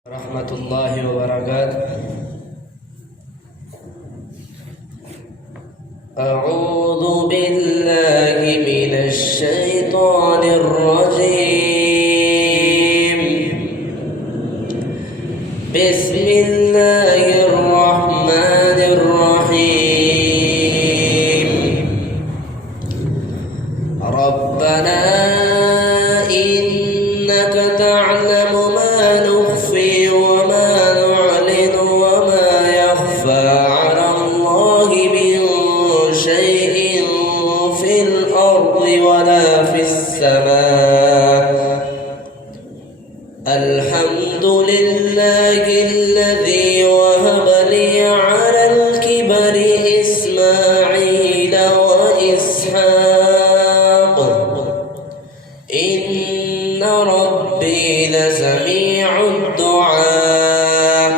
Rahmatullahi wabarakatuh. A'udzu billahi minasy syaithanir rajim. Bismillahirrahmanirrahim. Rabbana innaka ta'lamu ma nukhfi wa ma nu'linu wa ma yakhfa 'ala Allahi min shay'in fil ardi wa la fis samaa. Alhamdulillahi alladhi wahaba li 'ala al-kibari Isma'ila wa Ishaq. إن ربي لسميع الدعاء.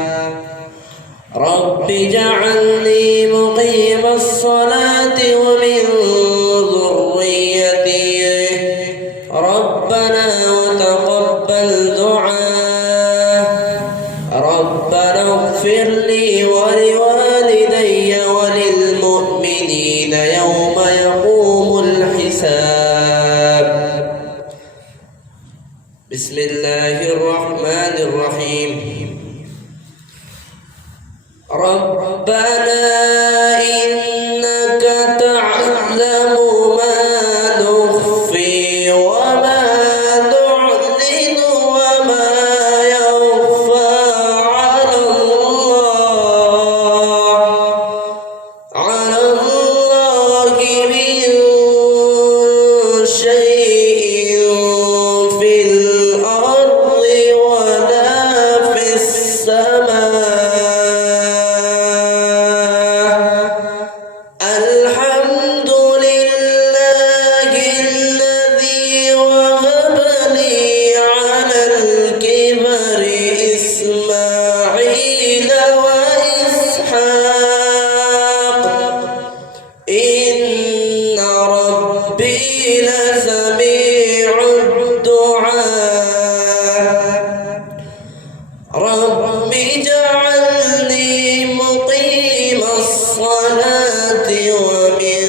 رب اجعلني مقيم الصلاة ومن ذريتي ربنا وتقبل دعاء. ربنا اغفر لي ولوالدي وللمؤمنين يوم يقوم الحساب. بسم الله الرحمن الرحيم. ربنا إنك تعلم ما نخفي وما نعلن وما يخفى على الله من شيء في الأرض ولا في السماء. الحمد لله الذي وهب لي على الكبر إسماعيل وإسحاق. إن ربي لسميع الدعاء. رب اجعلني مقيم الصلاة ومن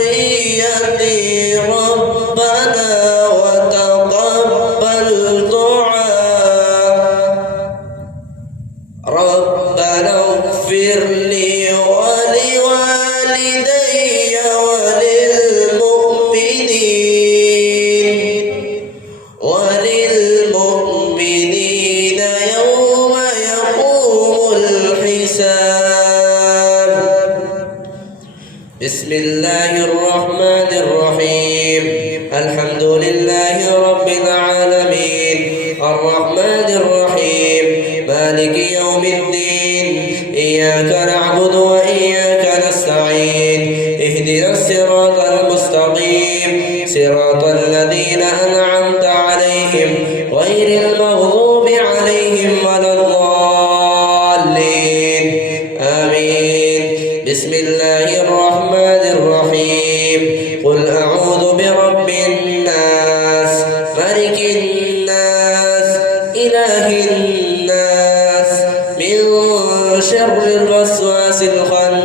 ذريتي ربنا وتقبل دعاء. ربنا اغفر لي ولوالدي وللمؤمنين يوم يقوم الحساب. بسم الله الرحمن الرحيم. الحمد لله رب العالمين الرحمن الرحيم مالك يوم الدين. إياك نعبد وإياك نستعين. اهدنا الصراط المستقيم صراط الذين أنعمت عليهم غير المغضوب عليهم ولا الضالين. آمين. بسم الله الرحمن الرحيم. قل أعوذ برب الناس ملك الناس إله الناس من شر الوسواس الخناس